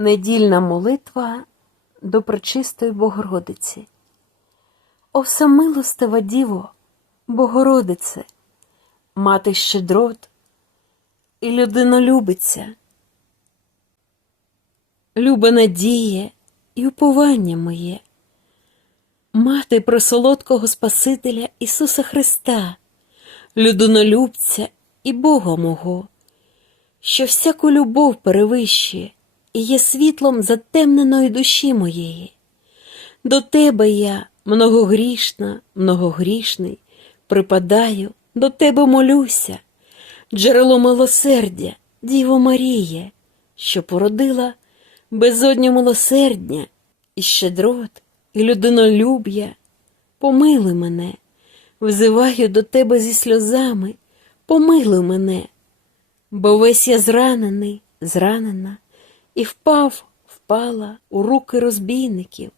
Недільна молитва до Пречистої Богородиці. О всемилостива Діво, Богородице, мати щедрот і людинолюбиця, люба надія і уповання моє, мати пресолодкого Спасителя Ісуса Христа, людинолюбця і Бога мого, що всяку любов перевищує і є світлом затемненої душі моєї. До тебе я, многогрішна, многогрішний, припадаю, до тебе молюся, джерело милосердя, Діво Маріє, що породила безодню милосердня і щедрот, і людинолюб'я. Помилуй мене, взиваю до тебе зі сльозами, помилуй мене, бо весь я зранений, зранена, і впав, впала у руки розбійників,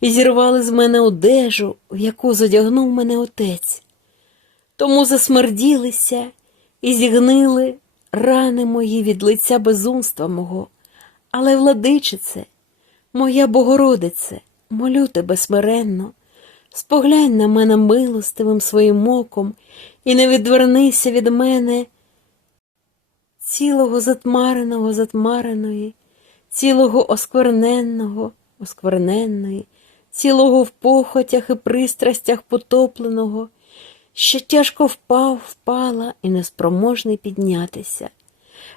і зірвали з мене одежу, в яку задягнув мене отець. Тому засмерділися і зігнили рани мої від лиця безумства мого. Але, владичице, моя Богородице, молю тебе смиренно, споглянь на мене милостивим своїм оком і не відвернися від мене цілого затмареного затмареної, цілого оскверненного, оскверненної, цілого в похотях і пристрастях потопленого, що тяжко впав, впала і неспроможний піднятися.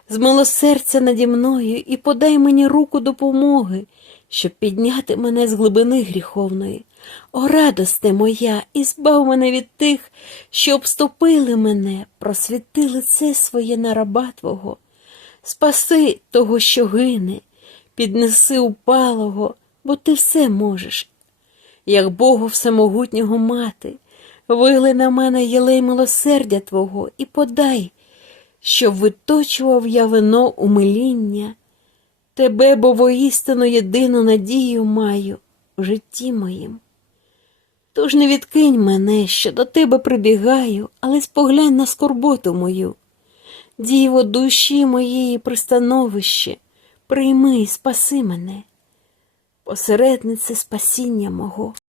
З милосердя наді мною і подай мені руку допомоги, щоб підняти мене з глибини гріховної. О, радосте моя, і збав мене від тих, що обступили мене, просвіти лице своє на раба Твого. Спаси того, що гине, піднеси упалого, бо ти все можеш. Як Богу всемогутнього мати, вили на мене єлей милосердя Твого і подай, щоб виточував я вино умиління, Тебе, бо воістину єдину надію маю в житті моїм. Тож не відкинь мене, що до тебе прибігаю, але споглянь на скорботу мою. Діво душі моєї пристановище, прийми і спаси мене, посереднице спасіння мого.